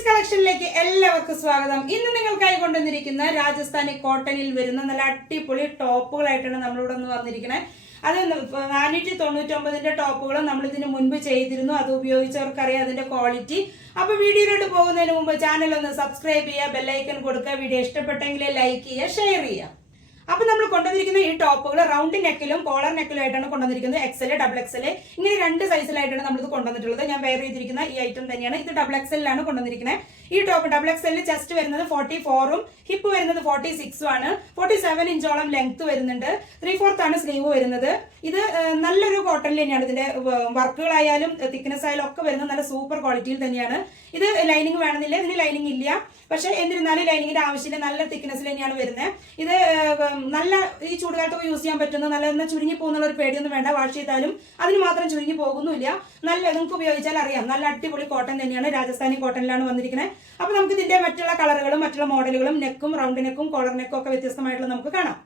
Ladies കളക്ഷനിലേക്ക് എല്ലാവർക്കും സ്വാഗതം. ഇന്ന് നിങ്ങൾക്കായി കൊണ്ടുവന്നിരിക്കുന്ന രാജസ്ഥാനി കോട്ടണിൽ വരുന്ന നല്ല അടിപൊളി ടോപ്പുകളായിട്ടാണ് നമ്മളിവിടെ നിന്ന് വന്നിരിക്കുന്നത്. അത് 499 ടോപ്പുകളും നമ്മൾ ഇതിന് മുൻപ് ചെയ്തിരുന്നു. അത് ഉപയോഗിച്ചവർക്കറിയാം അതിന്റെ ക്വാളിറ്റി. അപ്പൊ വീഡിയോയിലോട്ട് പോകുന്നതിന് മുമ്പ് ചാനൽ ഒന്ന് സബ്സ്ക്രൈബ് ചെയ്യുക, ബെല്ലൈക്കൺ കൊടുക്കുക, വീഡിയോ ഇഷ്ടപ്പെട്ടെങ്കിൽ ലൈക്ക് ചെയ്യുക, ഷെയർ ചെയ്യുക. അപ്പൊ നമ്മൾ കൊണ്ടുവന്നിരിക്കുന്ന ഈ ടോപ്പുകൾ റൗണ്ട് നെക്കിലും കോളർ നെക്കിലും ആയിട്ടാണ് കൊണ്ടുവന്നിരിക്കുന്നത്. എക്സൽ, ഡബിൾ എക്സൽ ഇങ്ങനെ രണ്ട് സൈസിലായിട്ടാണ് നമ്മളിത് കൊണ്ടുവന്നിട്ടുള്ളത്. ഞാൻ വെയർ ചെയ്തിരിക്കുന്ന ഈ ഐറ്റം തന്നെയാണ്. ഇത് ഡബിൾ എക്സലിലാണ് കൊണ്ടുവന്നിരിക്കുന്നത്. ഈ ടോപ്പ് ഡബിൾ എക്സലിൽ ചെസ്റ്റ് വരുന്നത് 44ഉം ഹിപ്പ് വരുന്നത് 46ഉം ആണ്. 47 ഇഞ്ചോളം ലെങ്ത് വരുന്നുണ്ട്. 3/4 ആണ് സ്ലീവ് വരുന്നത്. ഇത് നല്ലൊരു കോട്ടണിൽ തന്നെയാണ്. ഇതിന്റെ വർക്കുകളായാലും തിക്നെസ് ആയാലും ഒക്കെ വരുന്നത് നല്ല സൂപ്പർ ക്വാളിറ്റിയിൽ തന്നെയാണ്. ഇത് ലൈനിങ് വേണമെന്നില്ല, ഇതിന് ലൈനിങ് ഇല്ല. പക്ഷെ എന്നിരുന്നാലും ലൈനിങ്ങിന്റെ ആവശ്യമില്ല. നല്ല തിക്നെസ്സിൽ തന്നെയാണ് വരുന്നത്. ഇത് നല്ല ഈ ചൂടുകാലത്തൊക്കെ യൂസ് ചെയ്യാൻ പറ്റുന്ന നല്ല ചുരുങ്ങി പോകുന്ന ഒരു പേടിയൊന്നും വേണ്ട. വാഷ് ചെയ്താലും അതിന് മാത്രം ചുരുങ്ങി പോകുന്നില്ല. നല്ല നിങ്ങൾക്ക് ഉപയോഗിച്ചാൽ അറിയാം, നല്ല അടിപൊളി കോട്ടൺ തന്നെയാണ്. രാജസ്ഥാനി കോട്ടണിലാണ് വന്നിരിക്കുന്നത്. അപ്പൊ നമുക്ക് ഇതിന്റെ മറ്റുള്ള കളറുകളും മറ്റുള്ള മോഡലുകളും നെക്കും റൗണ്ട് നെക്കും കോളർ നെക്കും ഒക്കെ വ്യത്യസ്തമായിട്ടുള്ള നമുക്ക് കാണാം.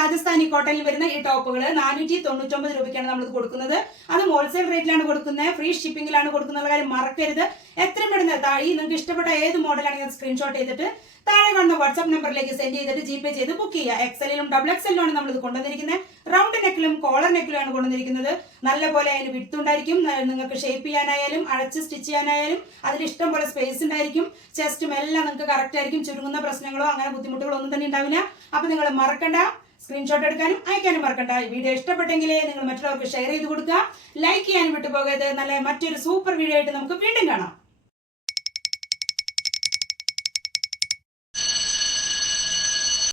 രാജസ്ഥാനി കോട്ടണിൽ വരുന്ന ഈ ടോപ്പുകൾ 499 രൂപയ്ക്കാണ് നമ്മൾ കൊടുക്കുന്നത്. അത് ഹോൾസെയിൽ റേറ്റിലാണ് കൊടുക്കുന്നത്. ഫ്രീ ഷിപ്പിംഗിലാണ് കൊടുക്കുന്ന കാര്യം മറക്കരുത്. എത്രയും പെടുന്ന നിങ്ങൾക്ക് ഇഷ്ടപ്പെട്ട ഏത് മോഡലാണെങ്കിൽ സ്ക്രീൻഷോട്ട് ചെയ്തിട്ട് താഴെ കാണുന്ന വാട്സ്ആപ്പ് നമ്പറിലേക്ക് സെൻഡ് ചെയ്തിട്ട് ജിപേ ചെയ്ത് ബുക്ക് ചെയ്യുക. എക്സലിലും ഡബിൾ എക്സലിലുമാണ് നമ്മൾ ഇത് കൊണ്ടുവന്നിരിക്കുന്നത്. റൗണ്ട് നെക്കിലും കോളർ നെക്കിലുമാണ് കൊണ്ടുവന്നിരിക്കുന്നത്. നല്ലപോലെ അതിന് വിഡ്ത്ത് ഉണ്ടായിരിക്കും. നിങ്ങൾക്ക് ഷേപ്പ് ചെയ്യാനായാലും അടച്ച് സ്റ്റിച്ച് ചെയ്യാനായാലും അതിൽ ഇഷ്ടം പോലെ സ്പേസ് ഉണ്ടായിരിക്കും. ചെസ്റ്റും എല്ലാം നിങ്ങൾക്ക് കറക്റ്റ് ആയിരിക്കും. ചുരുങ്ങുന്ന പ്രശ്നങ്ങളോ അങ്ങനെ ബുദ്ധിമുട്ടുകളോ ഒന്നും തന്നെ ഉണ്ടാവില്ല. അപ്പൊ നിങ്ങൾ മറക്കണ്ട, സ്ക്രീൻഷോട്ട് എടുക്കാനും അയക്കാനും മറക്കണ്ട. വീഡിയോ ഇഷ്ടപ്പെട്ടെങ്കിൽ നിങ്ങൾ മറ്റുള്ളവർക്ക് ഷെയർ ചെയ്ത് കൊടുക്കുക. ലൈക്ക് ചെയ്യാനും വിട്ടുപോകരുത്. നല്ല മറ്റൊരു സൂപ്പർ വീഡിയോ ആയിട്ട് നമുക്ക് വീണ്ടും കാണാം.